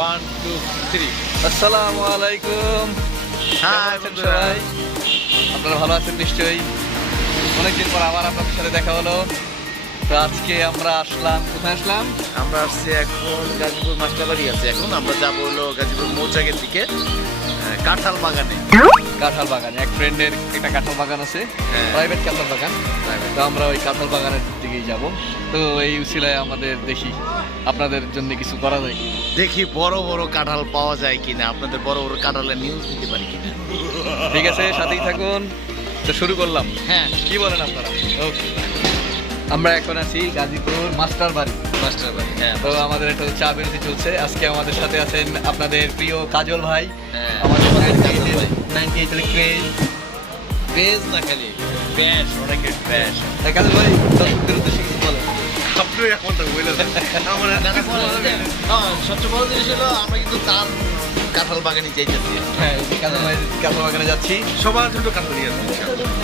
1 2 3 আসসালামু আলাইকুম। হ্যাঁ সবাই আপনারা ভালো আছেন নিশ্চয়ই। অনেকদিন পর আবার আপনাদের সাথে দেখা হলো। তো আজকে আমরা আসলাম, কোথায় আসলাম? আমরা আসছি এখন গাজীপুর মাস্টারবাড়ি আছে। এখন আমরা যাবো হলো গাজীপুর মৌচাকের দিকে কাঁঠাল বাগানে। কাঁঠাল বাগান, এক ফ্রেন্ডের একটা কাঁঠাল বাগান আছে, প্রাইভেট কাঁঠাল বাগান। তো আমরা ওই কাঁঠাল বাগানের দিকেই যাব। তো এই উসিলায় আমাদের দেখি আপনাদের জন্য কিছু করা যায় কি, দেখি বড় বড় কাঁঠাল পাওয়া যায় কিনা, আপনাদের বড় বড় কাঁঠালের নিউজ দিতে পারি কিনা। ঠিক আছে, সাথেই থাকুন। তো শুরু করলাম। হ্যাঁ, কি বলেন আপনারা? ওকে, আমরা এখন আছি গাজীপুর মাস্টারবাড়ি। মাস্টারবাড়ি। হ্যাঁ, তো আমাদের একটা চা বিরতি চলছে। আজকে আমাদের সাথে আছেন আপনাদের প্রিয় কাজল ভাই, হ্যাঁ, আমাদের কাজল ভাই। 98 এর ক্রেজ। বেশ না খালি ব্যাস, অনেকের ব্যাস। কাজল ভাই দর্শকদের উদ্দেশ্যে কিছু বলেন। আপনি এখন তো বলে দেন। সবচেয়ে বড় জিনিস হলো আমরা কিন্তু তার কাঁঠাল বাগানে যাইতেছি। হ্যাঁ, কাজল ভাই কাঁঠাল বাগানে যাচ্ছি। সবার জন্য কাঁঠাল নিয়ে আসবো।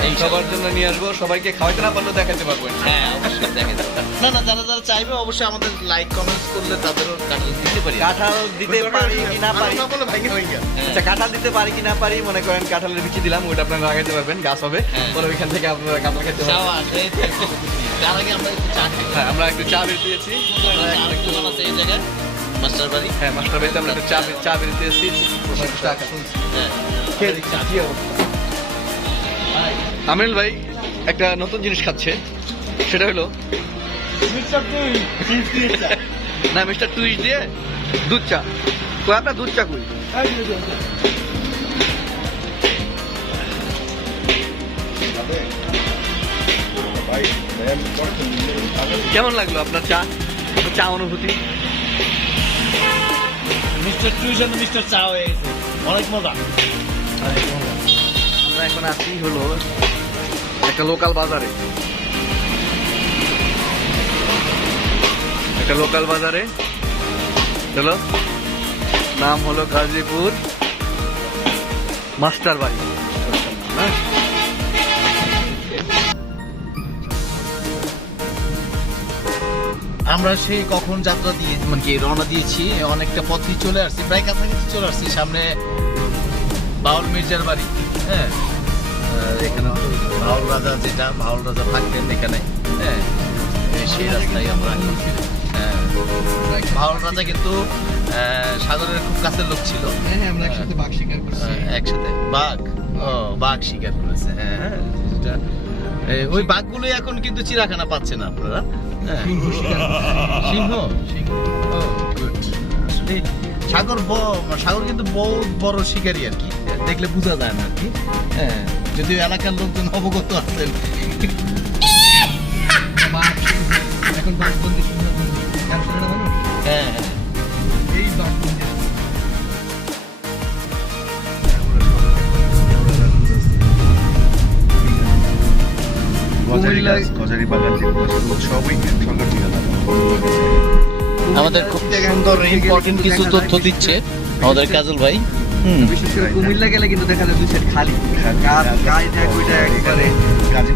এই সবার জন্য নিয়ে আসবো, সবাইকে খাওয়াইতে না পারলেও দেখাতে পারবেন। হ্যাঁ, অবশ্যই দেখে দেবো। না না, যারা যারা চাইবে অবশ্যই আমাদের লাইক কমেন্টস করলে তাদেরও কাঁঠাল দিতে পারি। কাঁঠাল দিতে পারি কি না পারি, না বলে ভাঙে হয়ে গেল। আচ্ছা কাঁঠাল দিতে পারি কি না পারি, মনে করেন কাঁঠালের বিচি দিলাম, ওইটা আপনারা লাগাইতে পারবেন, গাছ হবে। হ্যাঁ। পরে ওইখান থেকে আপনারা কাঁঠাল খেতে পারবেন। তার আগে আমরা একটু চা খাই। হ্যাঁ, আমরা একটু চা বের দিয়েছি। আরেক দোকান আছে এই জায়গায়, মাস্টার বাড়ি। হ্যাঁ, মাস্টার বাড়িতে আমরা একটু চা বের দিয়েছি। হ্যাঁ, খেয়ে দেখছি কি অবস্থা। আমিনুল ভাই একটা নতুন জিনিস খাচ্ছে, সেটা হলো না মিস্টার টুইস্ট দিয়ে দুধ চা। কই আপনার দুধ চা কই? কেমন লাগলো আপনার চা, চা অনুভূতি? মিস্টার টুইশন মিস্টার চা হয়ে গেছে, অনেক মজা। আমরা এখন আছি হলো একটা লোকাল বাজারে। একটা লোকাল বাজারে হলো, নাম হলো গাজীপুর মাস্টার বাড়ি। হ্যাঁ, আমরা সেই কখন যাত্রা দিয়ে মানে কি রওনা দিয়েছি, অনেকটা পথই চলে আসছি, প্রায় কাছাকাছি চলে আসছি। সামনে বাউল মির্জার বাড়ি। হ্যাঁ, এখানে বাউল রাজা, যেটা বাউল রাজা থাকতেন এখানে। হ্যাঁ, সেই রাস্তায় আমরা। হ্যাঁ, বাউল রাজা কিন্তু সাগরের খুব কাছের লোক ছিল। হ্যাঁ, আমরা একসাথে বাঘ শিকার করছি। একসাথে বাঘ, বাঘ শিকার করেছে। হ্যাঁ, যেটা ওই বাঘগুলোই এখন কিন্তু চিড়াখানা পাচ্ছে না আপনারা। হ্যাঁ, সিংহ। ও, good. আসলে সাগর কিন্তু বহুত বড় শিকারী আর কি, দেখলে বোঝা যায় না আর কি। হ্যাঁ, যদিও এলাকার লোকজন অবগত আছেন। এখন বাঘবন্দি হ্যাঁ, এই বাঘবন্দি আমাদের খুব সুন্দর ইম্পর্টেন্ট কিছু তথ্য দিচ্ছে আমাদের কাজল ভাই। বিশেষ করে কুমিল্লা গেলে কিন্তু দেখা যায় দুই সাইড খালি গাছ, গাছ এক ওইটা একবারে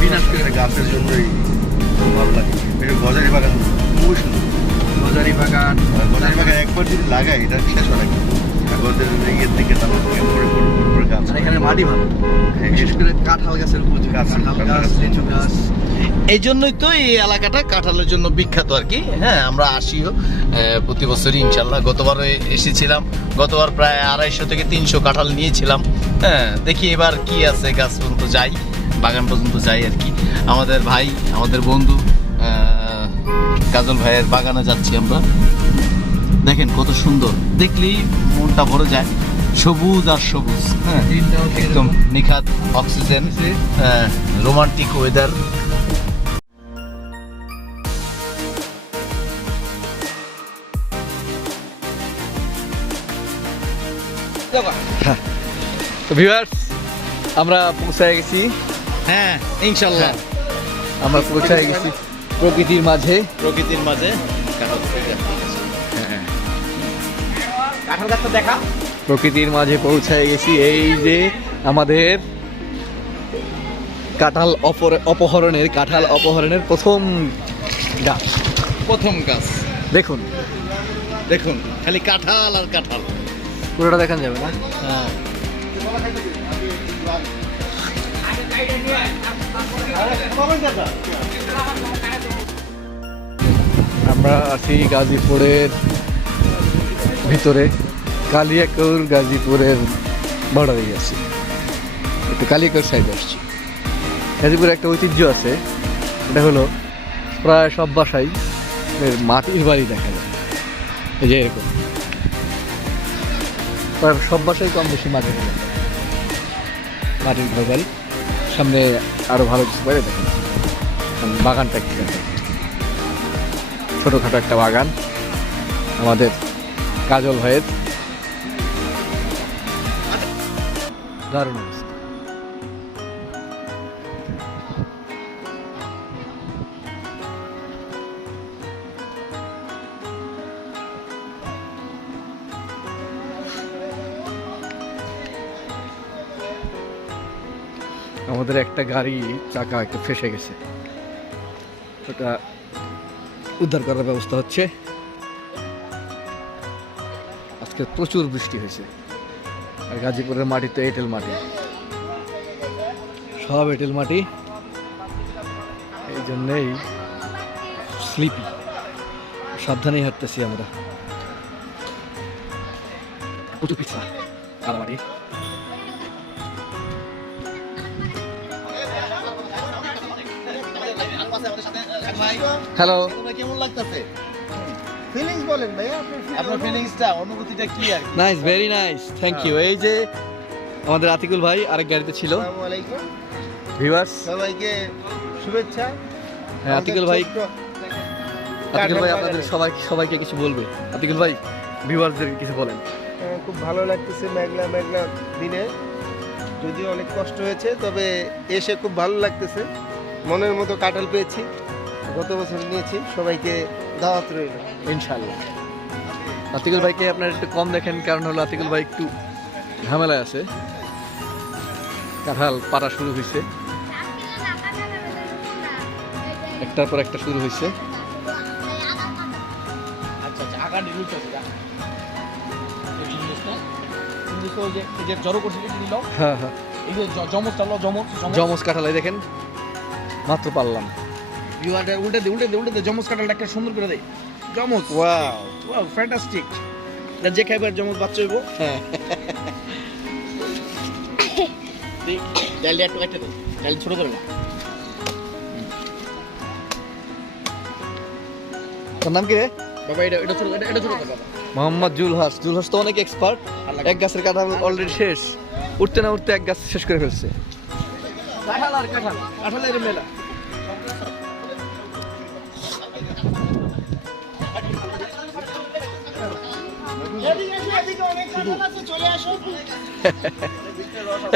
বিনাশ করে। গাছের জন্যই ভালো লাগে। গজারি বাগান খুবই সুন্দর। গজারি বাগান, গজারি বাগান একবার যদি লাগাই এটা শেষ হয় না। কাগজের ইয়ের দিকে তারপরে গাছ। আর এখানে মাটি ভালো, বিশেষ করে কাঁঠাল গাছের উপর কাঁঠাল গাছ, লিচু গাছ। এই জন্যই তো এই এলাকাটা কাঁঠালের জন্য বিখ্যাত আর কি। হ্যাঁ, আমরা আসিও প্রতি বছরই ইনশাল্লাহ। গতবারও এসেছিলাম, গতবার প্রায় 250 থেকে 300 কাঁঠাল নিয়েছিলাম। হ্যাঁ, দেখি এবার কি আছে, গাছ পর্যন্ত যাই, বাগান পর্যন্ত যাই আর কি। আমাদের ভাই, আমাদের বন্ধু কাজল ভাইয়ের বাগানে যাচ্ছি আমরা। দেখেন কত সুন্দর, দেখলেই মনটা ভরে যায়, সবুজ আর সবুজ। হ্যাঁ, একদম নিখাত অক্সিজেন, রোমান্টিক ওয়েদার। তো ভিউয়ার্স, আমরা পৌঁছায় গেছি। হ্যাঁ, ইনশাল্লাহ আমরা পৌঁছায় গেছি প্রকৃতির মাঝে। প্রকৃতির মাঝে কাঁঠাল গাছটা দেখা, প্রকৃতির মাঝে পৌঁছায় গেছি। এই যে আমাদের কাঁঠাল অপহরণের প্রথম গাছ। প্রথম গাছ দেখুন দেখুন খালি কাঁঠাল আর কাঁঠাল। পুরোটা দেখান যাবে না? হ্যাঁ আমরা আছি গাজীপুরের ভিতরে, কালিয়াকৈর গাজীপুরের বর্ডারে আছি, একটু কালিয়াকৈর সাইডে আসছি। গাজীপুরে একটা ঐতিহ্য আছে, এটা হলো প্রায় সব বাসায় মাটির বাড়ি দেখা যায়, এই যে এরকম প্রায় সব বাসায় কম বেশি মাটির বাড়ি, মাটির ঘর বাড়ি। সামনে আরো ভালো কিছু বাড়ি দেখেন, বাগানটা কি দেখেন, ছোটোখাটো একটা বাগান আমাদের কাজল ভাইয়ের, দারুণ অবস্থা। আমাদের একটা গাড়ি চাকা একটু ফেসে গেছে, ওটা উদ্ধার করার ব্যবস্থা হচ্ছে। আজকে প্রচুর বৃষ্টি হয়েছে, আর গাজীপুরের মাটি তো এঁটেল মাটি, সব এঁটেল মাটি, এই জন্যেই স্লিপি, সাবধানেই হাঁটতেছি আমরা। প্রচুর পিছলা কালামাটি। হ্যালো, কেমন লাগতেছে? ফিলিংস বলেন ভাইয়া, আপনার ফিলিংসটা, অনুভূতিটা কি আর কি? Nice, very nice, thank you. এই যে আমাদের আতিকুল ভাই আরেক গাড়িতে ছিল। আসসালামু আলাইকুম ভিউয়ার্স, সবাইকে শুভেচ্ছা। হ্যাঁ আতিকুল ভাই, আপনাদের সবাইকে কিছু বলবে। আতিকুল ভাই, ভিউয়ার্সদের কিছু বলেন। খুব ভালো লাগতেছে মেঘলা মেঘলা দিনে, যদিও অনেক কষ্ট হয়েছে, তবে এসে খুব ভালো লাগতেছে। মনের মতো কাঁঠাল পেয়েছি, গত বছর নিয়েছি। সবাইকে দাওয়াত রইল ইনশাআল্লাহ। আতিকুল ভাইকে আপনার একটু কম দেখেন, কারণ হলো আতিকুল ভাই একটু ঝামেলায় আছে, কাঁঠাল পাড়া শুরু হয়েছে, একটার পর একটা শুরু হয়েছে। আচ্ছা আচ্ছা, আগান রুলস আছে যা। এই যে জড়ো করছিল কি নিল? হ্যাঁ হ্যাঁ, এই যে জমজটা লো, জমজ কাঁঠাল এই দেখেন, মাত্র পারলাম। উল্টে দে জমজ কাঁঠালটা একটা সুন্দর করে দেয়। জমজ, ওয়াও, ওয়াও ফ্যান্টাস্টিক। যে খাইবার জমজ বাচ্চা হইব। হ্যাঁ, ডালটা একটু কাটতে দে, ডাল ছোট করে না। তোর নাম কি রে? বাবা এটা ছোট, এটা ছোট কর বাবা। মোহাম্মদ জুলহাস। জুলহাস তো অনেক এক্সপার্ট, এক গাছের কাঁঠাল অলরেডি শেষ, উঠতে না উঠতে এক গাছ শেষ করে ফেলছে। কাঁঠাল আর কাঁঠাল, কাঁঠালের মেলা।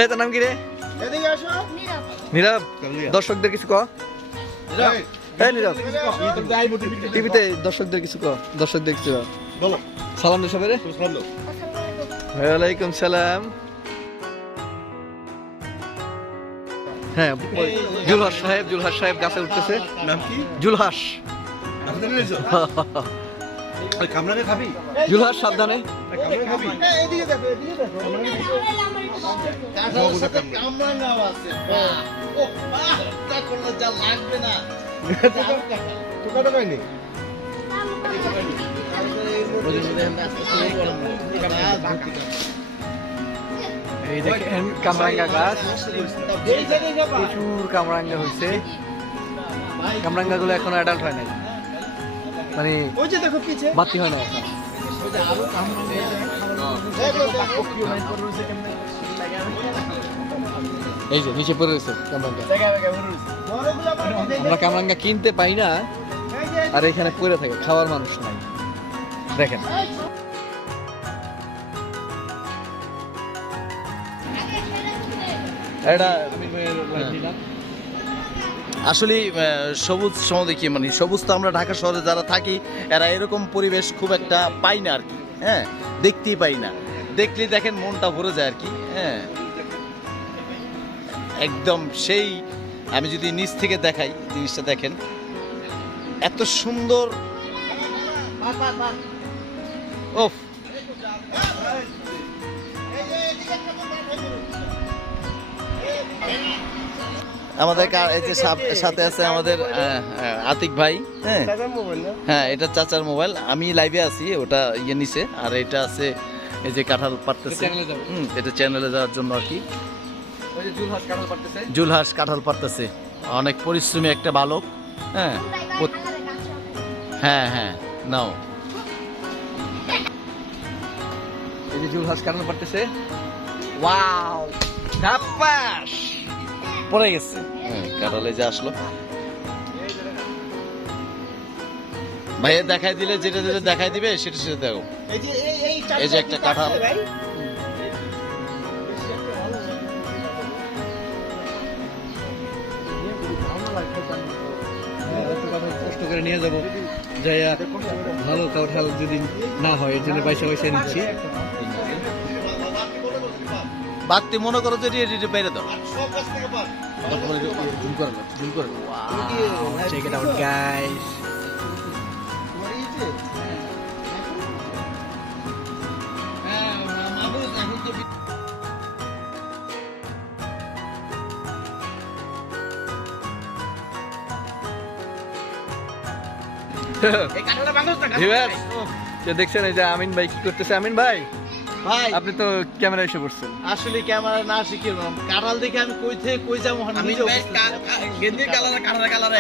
এই তোর নাম কি রে? এদিকে আসো। নীরব, দর্শকদের কিছু কও। এই নীরব, টিভিতে দর্শকদের কিছু কও, দর্শকদের কিছু কও। বলো। সালাম দে সবাই রে। ওয়ালাইকুম সালাম। হ্যাঁ, জুলহাস সাহেব গাছে উঠতেছে। নাম কি? জুলহাস। কামরাঙা খাবি? জুলহাস সাবধানে। কামরাঙা খাবি? এদিকে দেখো, এদিকে দেখো। কাঁঠালের সাথে কামরাঙাও আছে। বাহ, ও বাহ, তা করলে যা লাগবে না। টুকাটা পাইনি? এই দেখেন কামরাঙ্গা গাছ, প্রচুর কামরাঙ্গা হয়েছে। কামরাঙ্গা গুলো এখনো অ্যাডাল্ট হয় নাই, মানে ওই যে দেখো পিছে। বাতি হয় না এখন। এই যে নিচে পড়ে রয়েছে কামরাঙ্গা। আমরা কামরাঙ্গা কিনতে পাই না, আর এখানে পড়ে থাকে, খাওয়ার মানুষ নাই। দেখেন এটা আসলে সবুজ সমদেখী, মানে সবুজ তো আমরা ঢাকা শহরে যারা থাকি এরা এরকম পরিবেশ খুব একটা পাই না আর কি। হ্যাঁ, দেখতেই পাই না, দেখলে দেখেন মনটা ভরে যায় আর কি। হ্যাঁ, একদম সেই, আমি যদি নিচ থেকে দেখাই জিনিসটা দেখেন, এত সুন্দর ওফ, আমাদের এই যে সাথে আছে আমাদের আতিক ভাই। হ্যাঁ দাদার মোবাইল না? হ্যাঁ, এটা চাচার মোবাইল। আমি লাইভে আছি, ওটা ইয়ে নিছে। আর এটা আছে এই যে কাঁঠাল পাড়তেছে। চ্যানেলে যাবো। এটা চ্যানেলে যাওয়ার জন্য আর কি। ওই যে জুলহাস কাঁঠাল পাড়তেছে। জুলহাস কাঁঠাল পাড়তেছে, অনেক পরিশ্রমী একটা বালক। হ্যাঁ হ্যাঁ হ্যাঁ, নাও। এই যে জুলহাস কাঁঠাল পাড়তেছে। ওয়াও, ধাপ্পাস পড়ে গেছে। হ্যাঁ, কাঁঠালে যে আসলো ভাইয়া দেখাই দিলে, যেটা যেটা দেখাই দিবে সেটা সেটা দেখো। এই যে একটা কাঁঠাল। কষ্ট করে নিয়ে যাবো, যাইয়া ভালো কাঁঠাল যদি না হয় এর জন্য পয়সা নিচ্ছি। বাড়তি মনে করো যে এটি বাইরে দাও। Check it out, guys. Viewers, যে দেখছেন এই যে আমিন ভাই কি করতেছে। আমিন ভাই, ভাই আপনি তো ক্যামেরা এসে পড়ছেন। আসলে ক্যামেরা না শিখে কাঁঠাল দেখে আমি কই থেকে কই যাবো। গেঞ্জির কালার কালার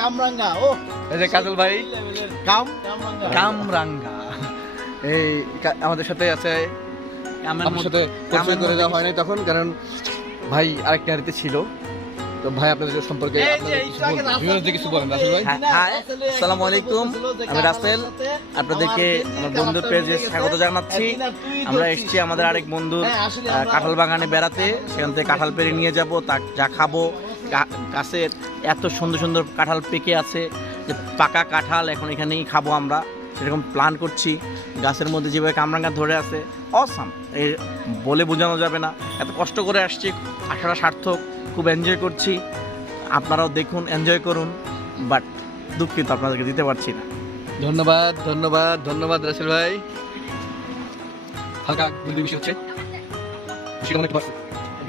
কামরাঙ্গা। ও এই যে কাজল ভাই কামরাঙ্গা। কামরাঙ্গা এই আমাদের সাথে আছে। আপনার সাথে পরিচয় করে দেওয়া হয়নি তখন, কারণ ভাই আরেক গাড়িতে ছিল। তো ভাই আপনাদের সম্পর্কে কিছু বলেন রাসেল ভাই। হাই, আসসালামু আলাইকুম। আমি রাসেল, আপনাদেরকে আমার বন্ধুর পেজে স্বাগত জানাচ্ছি। আমরা এসেছি আমাদের আরেক বন্ধুর কাঁঠাল বাগানে বেড়াতে। সেখান থেকে কাঁঠাল পেড়ে নিয়ে যাব, তা যা খাবো। গাছের এত সুন্দর সুন্দর কাঁঠাল পেকে আছে যে পাকা কাঁঠাল এখন এখানেই খাবো আমরা, সেরকম প্ল্যান করছি। গাছের মধ্যে যেভাবে কামরাঙ্গা ধরে আছে, অসাম, বলে বোঝানো যাবে না। এত কষ্ট করে আসছি, আসাটা সার্থক। খুব এনজয় করছি, আপনারাও দেখুন, এনজয় করুন। বাট দুঃখিত আপনাদেরকে দিতে পারছি না। ধন্যবাদ ধন্যবাদ ধন্যবাদ রাসেল ভাই। হালকা বুদ্ধি বেশি হচ্ছে, সেটা অনেক পারছে।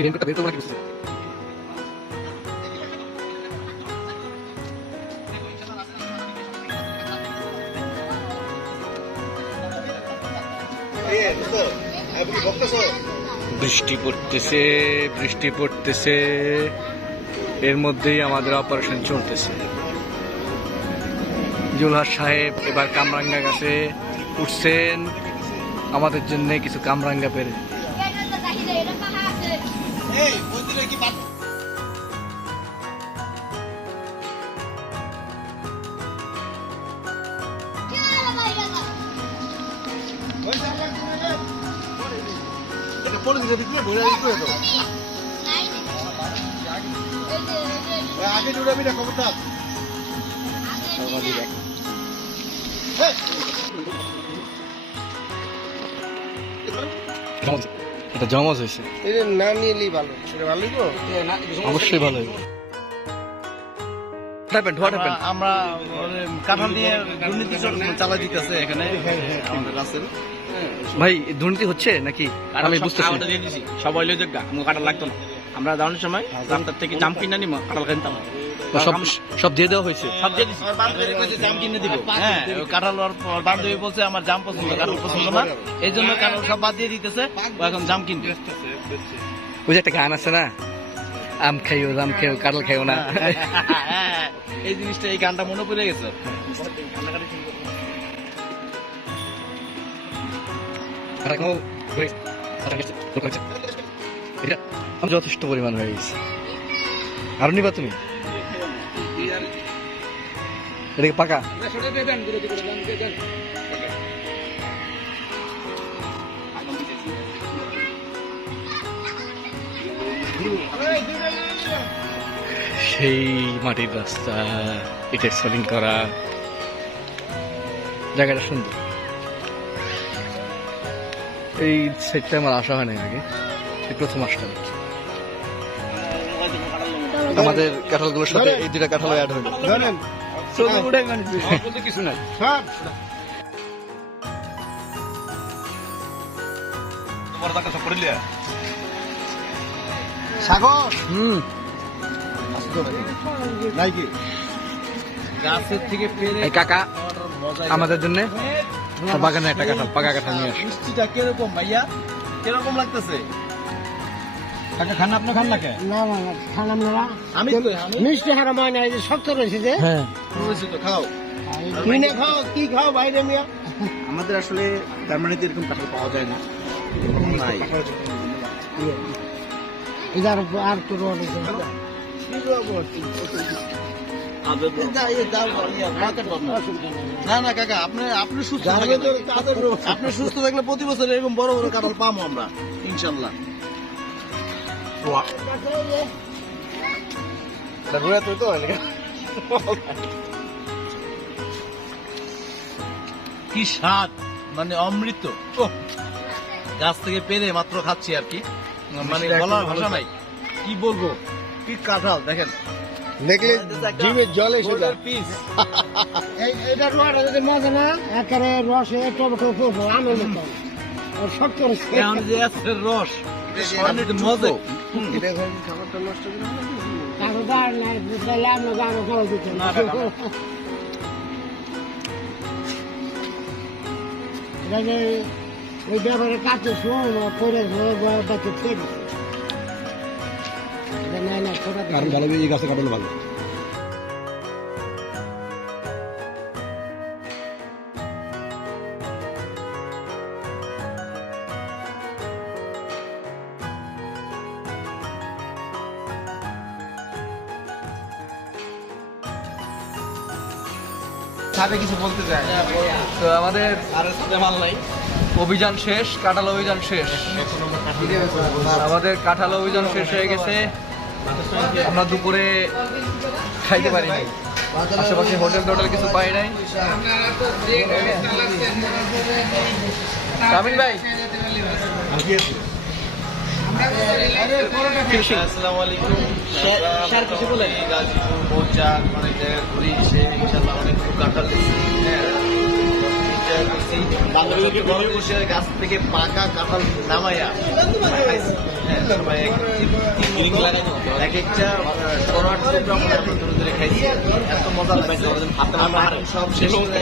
রেনকোটটা বের করবো নাকি বুঝতে বৃষ্টি পড়তেছে, বৃষ্টি পড়তেছে। এর মধ্যেই আমাদের অপারেশন চলতেছে। জুলহাস সাহেব এবার কামরাঙ্গা গাছে উঠছেন আমাদের জন্য কিছু কামরাঙ্গা পেরে। আগে জুড়াবি না, খবরদার। এটা জমজ হয়েছে, এটা না নিলেই ভালো। এটা ভালোই তো, অবশ্যই ভালো হবে। আমরা কাঁঠাল নিয়ে দুর্নীতি চালাই দিতেছে এখানে আমাদের রাসেল ভাই। দুর্নীতি হচ্ছে নাকি আমি বুঝতেছি না। সবাই লোক কাঁঠাল লাগতো না, আমরা যাওয়ার সময় রাস্তার থেকে জাম কিনে নিব, কাঁঠাল কিনতাম। সব দিয়ে দেওয়া হয়েছে। সব দিয়ে দিছি। জাম কিনে দিব। হ্যাঁ, কাঁঠাল ওর বান্ধবী বলছে আমার জাম পছন্দ, কাঁঠাল পছন্দ না, এই জন্য কাঁঠাল সব বাদ দিয়ে দিতেছে। ও এখন জাম কিনবে। ওই যে একটা গান আছে না, আম খাইও জাম খাইও কাঁঠাল খাইও না। এই জিনিসটা, এই গানটা মনে পড়ে গেছে। যথেষ্ট পরিমাণ হয়ে গেছে। আরো নিবা তুমি? এটা কি পাকা? সেই মাটির রাস্তা, এটা সোলিং করা, জায়গাটা সুন্দর। এই সাইডটা আমার আসা হয় না আগে, এই প্রথম আসলাম। আমাদের কাঁঠালগুলোর সাথে এই দুটা কাঁঠাল অ্যাড হলো। জানেন কিছু নাই। সাগর হুম গাছের থেকে পেরে এই কাকা মজা আমাদের জন্য বাগানে একটা কাঁঠাল পাকা কাঁঠাল নিয়ে আসে। মিষ্টিটা কিরকম ভাইয়া, কিরকম লাগতেছে? কাকা খান আপনি খান না কে? না না না, খালাম না। আমি মিষ্টি হারাম হয় না, এই যে শক্ত রয়েছে যে। হ্যাঁ বলেছি তো খাও। কিনে খাও, কি খাও বাইরে মিয়া? আমাদের আসলে জার্মানিতে এরকম কাঁঠাল পাওয়া যায় না, নাই। এটার আর তো রয়েছে। না না কাকা, আপনি সুস্থ থাকলে আপনি সুস্থ থাকলে প্রতি বছর এরকম বড় বড় কাঁঠাল পাবো আমরা ইনশাল্লাহ। কি স্বাদ, মানে অমৃত। ওহ, গাছ থেকে পেরে মাত্র খাচ্ছি আর কি, মানে বলার ভাষা নাই, কি বলবো, কি কাঁঠাল দেখেন, দেখলে জিভে জল এসে যায়। পিস এটা রোয়াটা যদি মজা না, একেবারে রসে টমেটো ফুফু আমের মতো আর শক্ত রয়েছে। এখন যে আছে রস, অনেক মজা। খাবারটা নষ্ট করে কারো দাঁড় নাই, বুঝলে আমরা গানো করে দিতে ওই ব্যাপারে কাছে শোন পরে বাচ্চা পেরে না না ছোটা কারণ ভালো এই গাছে কাঁঠাল ভালো। কিছু বলতে চাই, তো আমাদের মাল নাই, অভিযান শেষ, কাঁঠাল অভিযান শেষ। আমাদের কাঁঠাল অভিযান শেষ হয়ে গেছে। আমরা দুপুরে খাইতে পারিনি, আশেপাশে হোটেল টোটেল কিছু পাই নাই। আমিন ভাই আসসালামু আলাইকুম। স্যার কিছু বলেন। গাজীপুর মোর্চা অনেক জায়গায় ঘুরি, সে ইনশাল্লাহ অনেক কাঁঠাল দিচ্ছি। গাছ থেকে পাকা কাঁঠাল নামাইয়া খাইছি। এক একটা সরাট টুকরা মনে আমরা ধরে ধরে খাইছি, এত মজা লাগছে। আমরা সব শেষ করে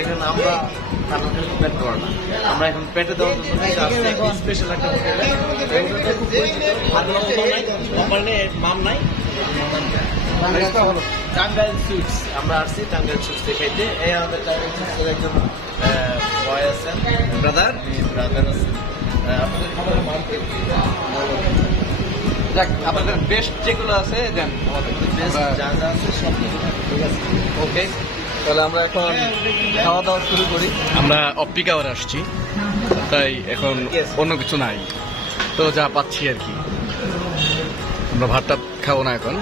এখানে আমরা কাঁঠাল খেলে পেট করা না, আমরা এখন পেটে দেওয়ার জন্য স্পেশাল একটা টাঙ্গাইল সুইটস। আমরা আসছি টাঙ্গাইল সুইটস খাইতে। এই আমাদের টাঙ্গাইল সুইটসের একজন বয় আছেন, ব্রাদার আছেন। আপনাদের খাবারের মান যাক, আপনাদের বেস্ট যেগুলো আছে দেন আমাদের। যা যা আছে সব ঠিক আছে। ওকে, তাহলে আমরা এখন খাওয়া দাওয়া শুরু করি। আমরা অফ পিক আওয়ারে আসছি, তাই এখন অন্য কিছু নাই, তো যা পাচ্ছি আর কি। আমরা ভাতটা খাবো না এখন,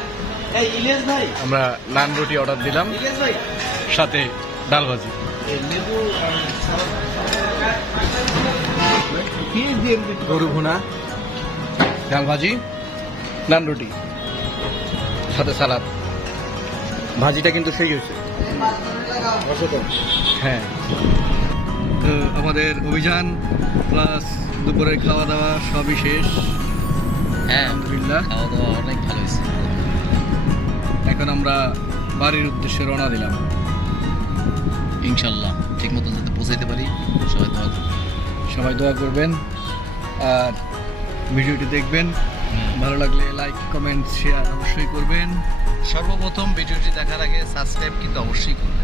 এই ইলিয়াস ভাই, আমরা নান রুটি অর্ডার দিলাম, ইলিয়াস ভাই, সাথে ডাল ভাজি, এই লেবু গরু ভুনা, ডাল ভাজি, নান রুটি, সাথে সালাদ। ভাজিটা কিন্তু সেই হয়েছে। হ্যাঁ, তো আমাদের অভিযান প্লাস দুপুরের খাওয়া দাওয়া সবই শেষ। হ্যাঁ, আলহামদুলিল্লাহ, খাওয়া দাওয়া অনেক ভালো হয়েছে। এখন আমরা বাড়ির উদ্দেশ্যে রওনা দিলাম। ইনশাল্লাহ ঠিক মতো যাতে পৌঁছাইতে পারি, সবাই দোয়া করবেন। সবাই দোয়া করবেন আর ভিডিওটি দেখবেন। ভালো লাগলে লাইক কমেন্ট শেয়ার অবশ্যই করবেন। সর্বপ্রথম ভিডিওটি দেখার আগে সাবস্ক্রাইব কিন্তু অবশ্যই করবেন।